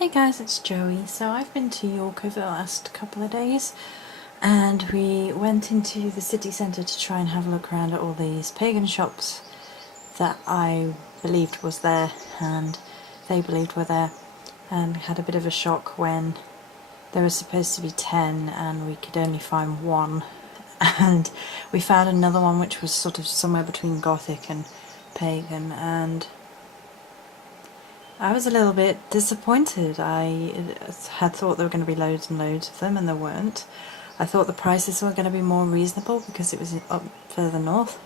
Hey guys, it's Joey. So I've been to York over the last couple of days and we went into the city centre to try and have a look around at all these pagan shops that I believed was there and they believed were there, and had a bit of a shock when there was supposed to be 10 and we could only find one, and we found another one which was sort of somewhere between Gothic and pagan, and I was a little bit disappointed. I had thought there were going to be loads and loads of them, and there weren't. I thought the prices were going to be more reasonable because it was up further north,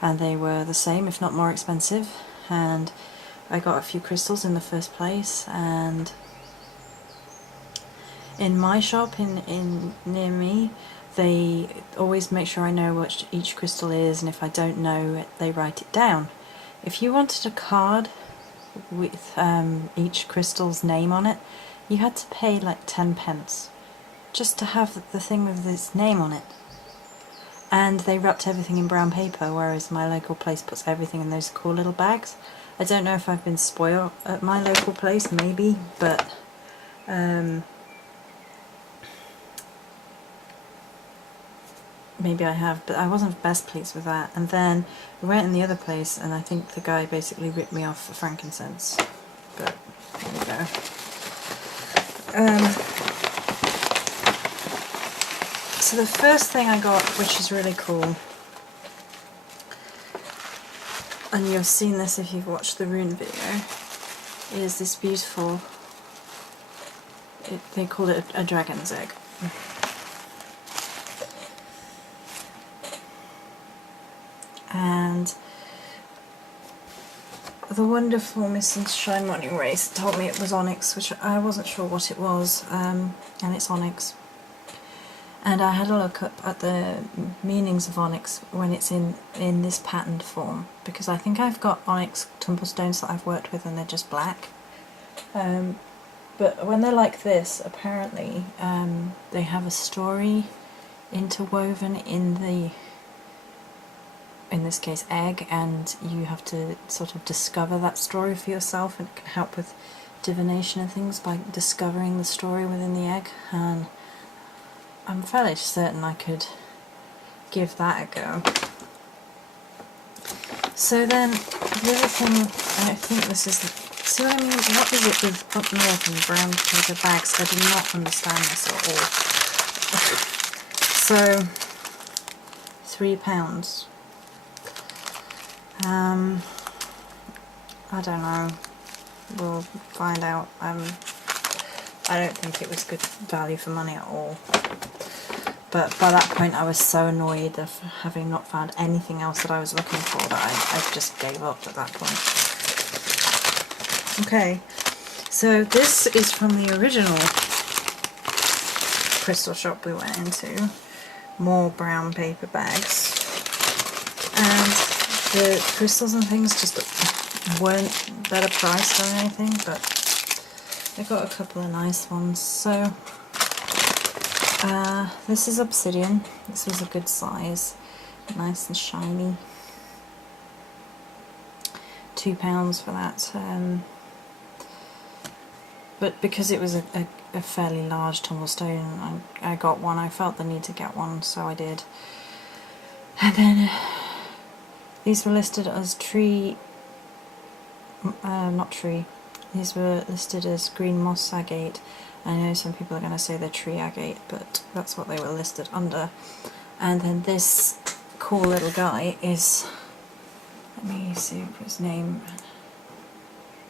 and they were the same, if not more expensive. And I got a few crystals in the first place, and in my shop in near me, they always make sure I know what each crystal is, and if I don't know it, they write it down. If you wanted a card with each crystal's name on it, you had to pay like 10 pence just to have the thing with its name on it. And they wrapped everything in brown paper, whereas my local place puts everything in those cool little bags. I don't know if I've been spoiled at my local place, maybe, but maybe I have, but I wasn't best pleased with that. And then we went in the other place, and I think the guy basically ripped me off for frankincense. But there we go. So the first thing I got, which is really cool, and you've seen this if you've watched the rune video, is this beautiful, they call it a dragon's egg. And the wonderful Miss Sunshine Morning Race told me it was onyx, which I wasn't sure what it was, and it's onyx. And I had a look up at the meanings of onyx when it's in this patterned form, because I think I've got onyx tumblestones that I've worked with and they're just black. But when they're like this, apparently they have a story interwoven in this case egg, and you have to sort of discover that story for yourself, and it can help with divination and things by discovering the story within the egg, and I'm fairly certain I could give that a go. So then the other thing, I think this is, see what I mean, what is it with up north and brown paper bags? I do not understand this at all. So £3. I don't know, we'll find out. I don't think it was good value for money at all, but by that point I was so annoyed of having not found anything else that I was looking for that I just gave up at that point. Okay, so this is from the original crystal shop we went into, more brown paper bags, and the crystals and things just weren't better priced or anything, but I got a couple of nice ones. So this is obsidian. This was a good size, nice and shiny. £2 for that. But because it was a fairly large tumblestone, I got one. I felt the need to get one, so I did. And then these were listed as these were listed as green moss agate. I know some people are going to say they're tree agate, but that's what they were listed under. And then this cool little guy is, let me see if his name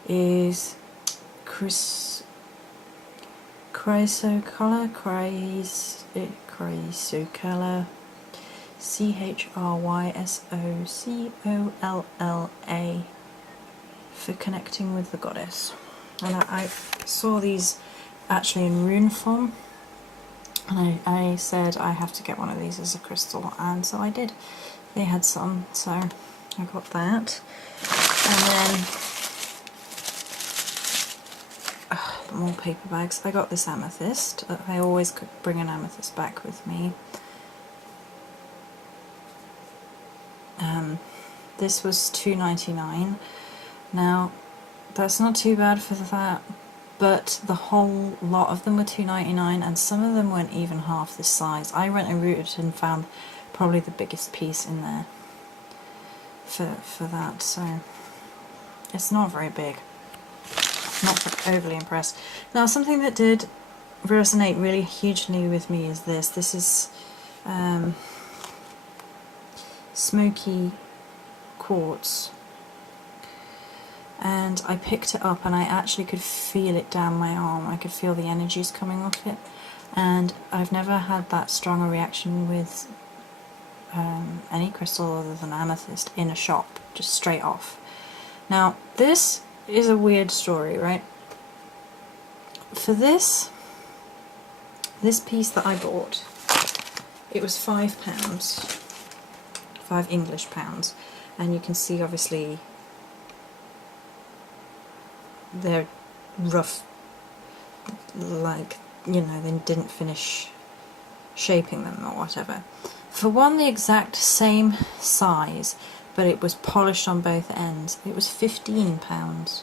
is Chrysocolla, Chrysocalla, for connecting with the goddess. And I saw these actually in rune form, and I said I have to get one of these as a crystal, and so I did. They had some, so I got that. And then more paper bags. I got this amethyst. I always could bring an amethyst back with me. This was $2.99. Now that's not too bad for that but the whole lot of them were $2.99, and some of them weren't even half this size. I went and rooted and found probably the biggest piece in there for that, so it's not very big. Not overly impressed. Now, something that did resonate really hugely with me is this. This is smoky quartz, and I picked it up and I actually could feel it down my arm. I could feel the energies coming off it, and I've never had that strong a reaction with any crystal other than amethyst in a shop, just straight off. Now, this is a weird story, right? For this piece that I bought, it was £5, 5 English pounds, and you can see obviously they're rough, like, you know, they didn't finish shaping them or whatever. For one the exact same size, but it was polished on both ends, it was £15.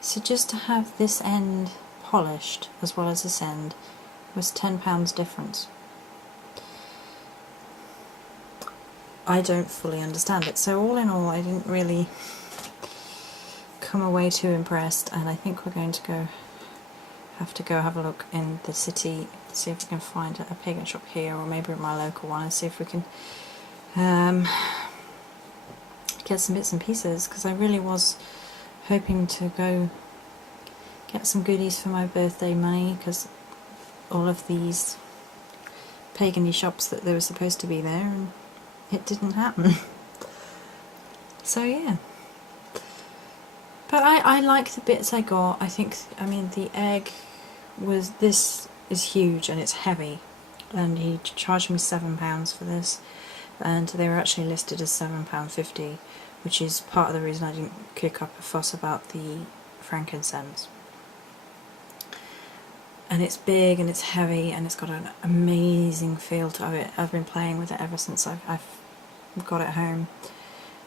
So just to have this end polished as well as this end was £10 difference. I don't fully understand it. So all in all, I didn't really come away too impressed, and I think we're going to have to go have a look in the city, see if we can find a pagan shop here, or maybe my local one, and see if we can get some bits and pieces, because I really was hoping to go get some goodies for my birthday money, because all of these pagan-y shops that they were supposed to be there, and it didn't happen. So yeah. But I like the bits I got. I mean, the egg was, this is huge and it's heavy, and he charged me £7 for this, and they were actually listed as £7.50, which is part of the reason I didn't kick up a fuss about the frankincense. And it's big and it's heavy and it's got an amazing feel to it. I've been playing with it ever since I've got it home,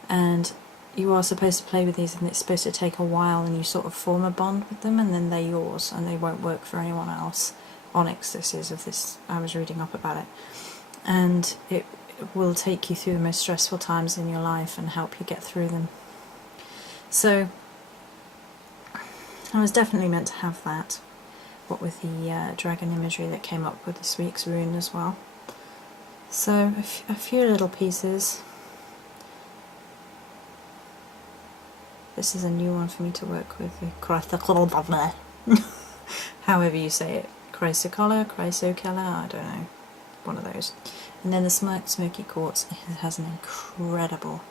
and you are supposed to play with these, and it's supposed to take a while, and you sort of form a bond with them, and then they're yours and they won't work for anyone else. Onyx, this is, of this, I was reading up about it, and it will take you through the most stressful times in your life and help you get through them. So I was definitely meant to have that, what with the dragon imagery that came up with this week's rune as well. So a few little pieces. This is a new one for me to work with, however you say it, chrysocolla, I don't know, one of those. And then the smoky quartz, it has an incredible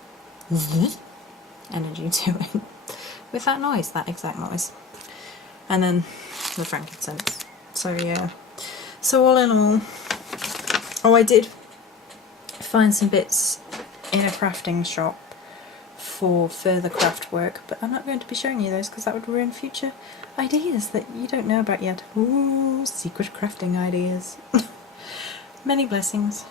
energy to it, with that noise, that exact noise. And then the frankincense. So yeah, so all in all, oh, I did find some bits in a crafting shop for further craft work, but I'm not going to be showing you those because that would ruin future ideas that you don't know about yet. Ooh, secret crafting ideas. Many blessings.